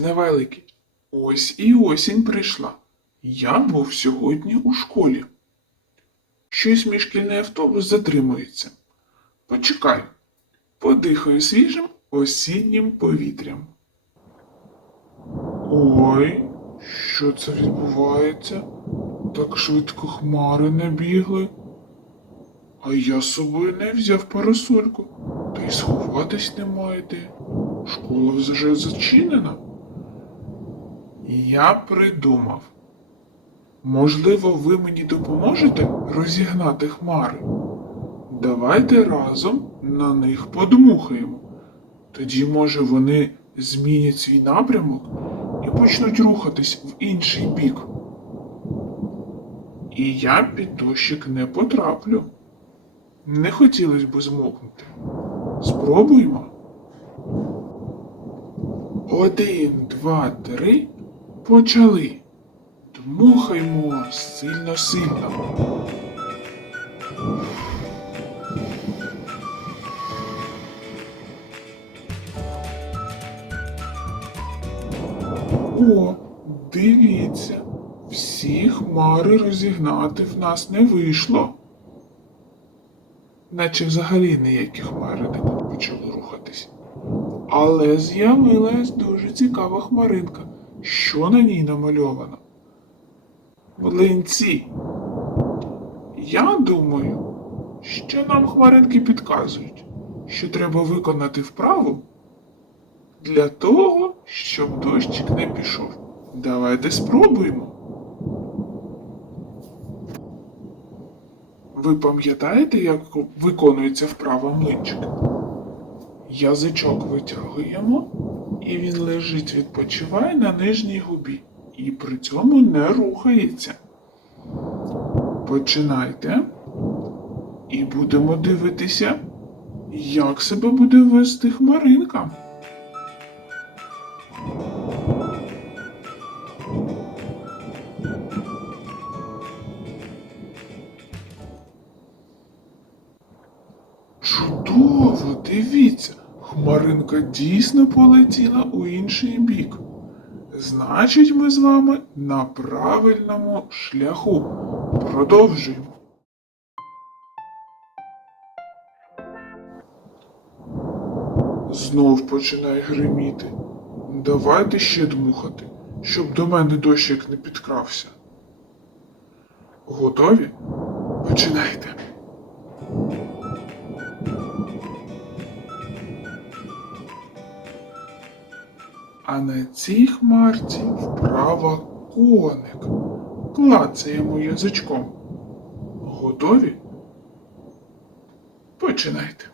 невеликий. Ось і осінь прийшла. Я був сьогодні у школі. Щось мій шкільний автобус затримується. Почекай, подихаю свіжим осіннім повітрям. Ой, що це відбувається? Так швидко хмари набігли. А я з собою не взяв парасольку, та й сховатись немає де. Школа вже зачинена. Я придумав. Можливо, ви мені допоможете розігнати хмари? Давайте разом на них подмухаємо. Тоді, може, вони змінять свій напрямок і почнуть рухатись в інший бік. І я під дощик не потраплю. Не хотілося б змокнути. Спробуємо. Один, два, три. Почали. Дмухаймо сильно сильно. О, дивіться, всі хмари розігнати в нас не вийшло. Наче взагалі ніякі хмари не почали рухатись. Але з'явилась дуже цікава хмаринка. Що на ній намальовано? Млинці. Я думаю, що нам хмаринки підказують, що треба виконати вправу для того, щоб дощик не пішов. Давайте спробуємо. Ви пам'ятаєте, як виконується вправа млинчик? Язичок витягуємо, і він лежить, відпочиває на нижній губі і при цьому не рухається. Починайте і будемо дивитися, як себе буде вести хмаринка. Чудово, дивіться, хмаринка дійсно полетіла у інший бік. Значить, ми з вами на правильному шляху. Продовжуємо. Знов починає гриміти. Давайте ще дмухати, щоб до мене дощик не підкрався. Готові? Починайте. А на цій хмарці вправа коник. Клацаємо язичком. Готові? Починайте.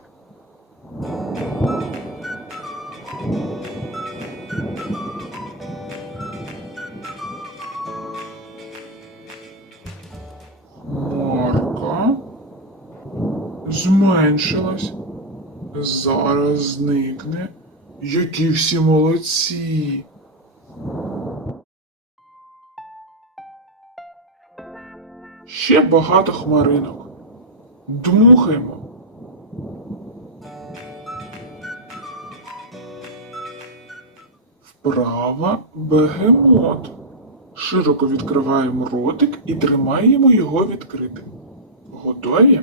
Марка зменшилась. Зараз зникне. Які всі молодці. Ще багато хмаринок. Дмухаємо. Вправа бегемот. Широко відкриваємо ротик і тримаємо його відкритим. Готові?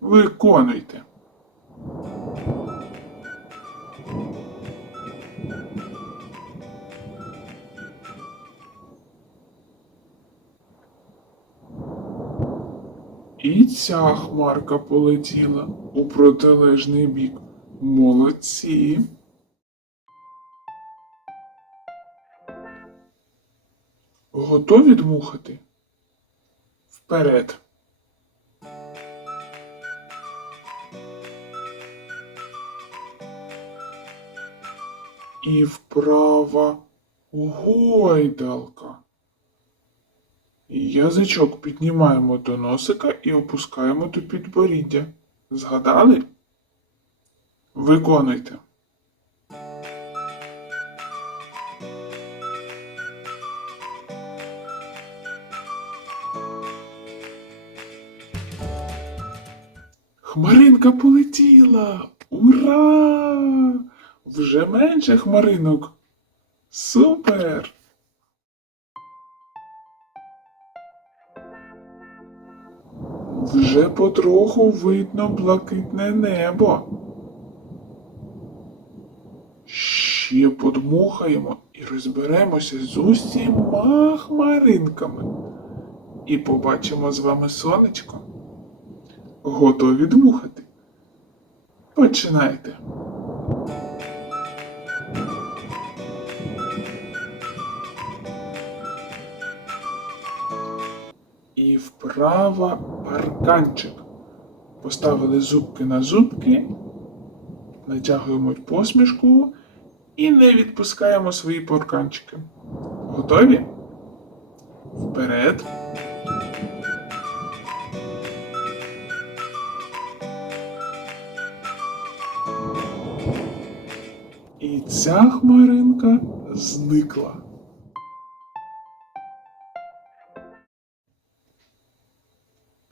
Виконуйте. І ця хмарка полетіла у протилежний бік. Молодці. Готові дмухати? Вперед. І вправа гойдалка. Язичок піднімаємо до носика і опускаємо до підборіддя. Згадали? Виконуйте. Хмаринка полетіла! Ура! Вже менше хмаринок Супер! Вже потроху видно блакитне небо. Ще подмухаємо і розберемося з усіма хмаринками. І побачимо з вами сонечко. Готові дмухати? Починайте. І вправо парканчик. Поставили зубки на зубки, натягуємо посмішку і не відпускаємо свої парканчики. Готові? Вперед. І ця хмаринка зникла.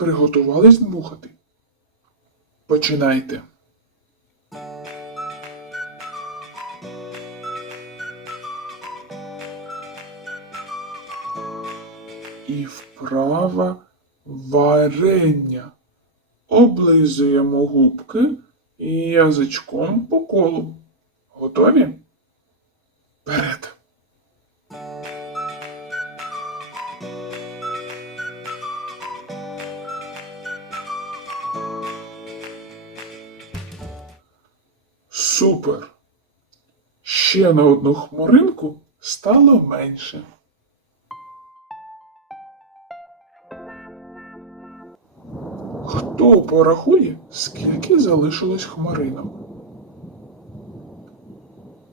Приготувались дмухати? Починайте. І вправо варення. Облизуємо губки і язичком по колу. Готові? Вперед! Супер! Ще на одну хмаринку стало менше. Хто порахує, скільки залишилось хмаринок?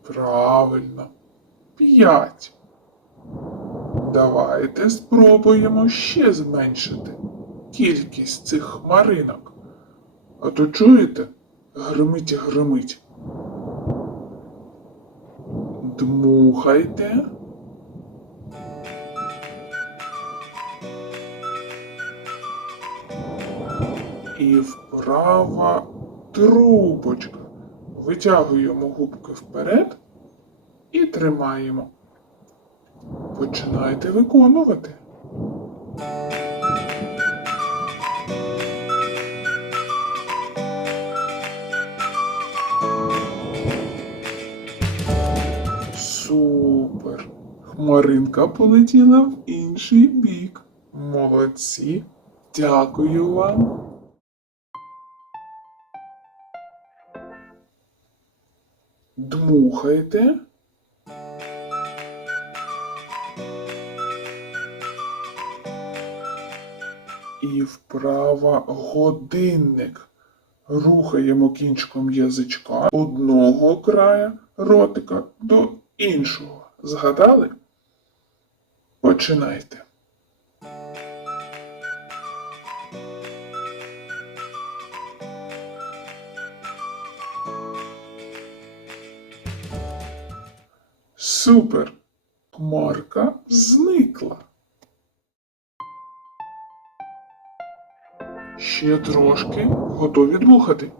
Правильно, п'ять. Давайте спробуємо ще зменшити кількість цих хмаринок. А то чуєте, гримить і гримить. Дмухайте. І вправа трубочка. Витягуємо губки вперед і тримаємо. Починайте виконувати. Хмаринка полетіла в інший бік. Молодці! Дякую вам! Дмухайте. І вправо годинник. Рухаємо кінчиком язичка одного края ротика до іншого. Згадали? Починайте. Супер! Хмарка зникла. Ще трошки готові дмухати.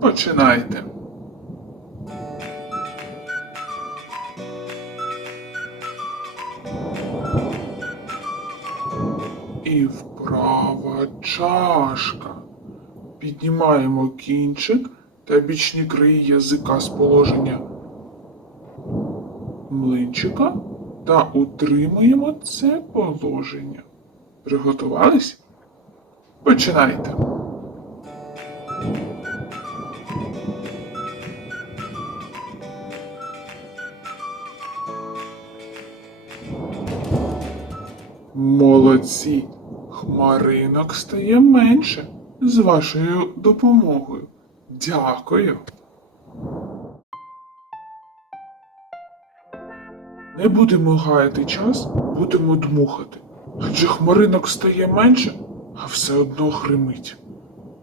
Починайте. І вправа чашка. Піднімаємо кінчик та бічні краї язика з положення млинчика та утримуємо це положення. Приготувались? Починайте. Молодці! Хмаринок стає менше з вашою допомогою. Дякую. Не будемо гаяти час, будемо дмухати. Адже хмаринок стає менше, а все одно гримить.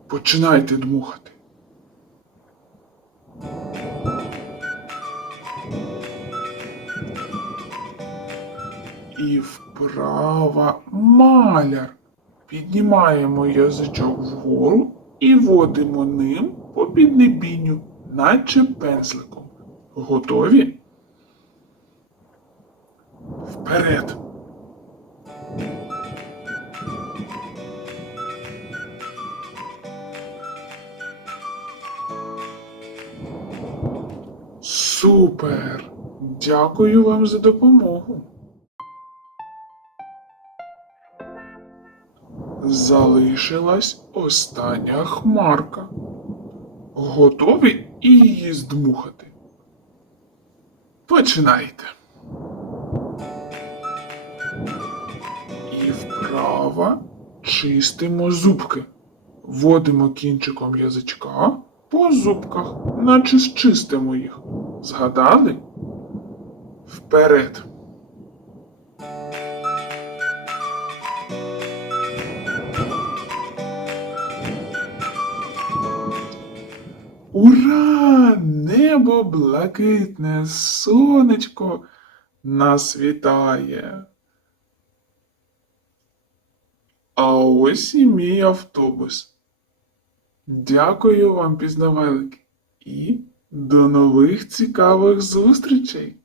Починайте дмухати. І вправо маляр. Піднімаємо язичок вгору і водимо ним по піднебінню, наче пензликом. Готові? Вперед! Супер! Дякую вам за допомогу. Залишилась остання хмарка. Готові її здмухати? Починайте. І вправо чистимо зубки. Водимо кінчиком язичка по зубках, наче зчистимо їх. Згадали? Вперед. Ура! Небо блакитне, сонечко нас вітає. А ось і мій автобус. Дякую вам, пізнавальники, і до нових цікавих зустрічей!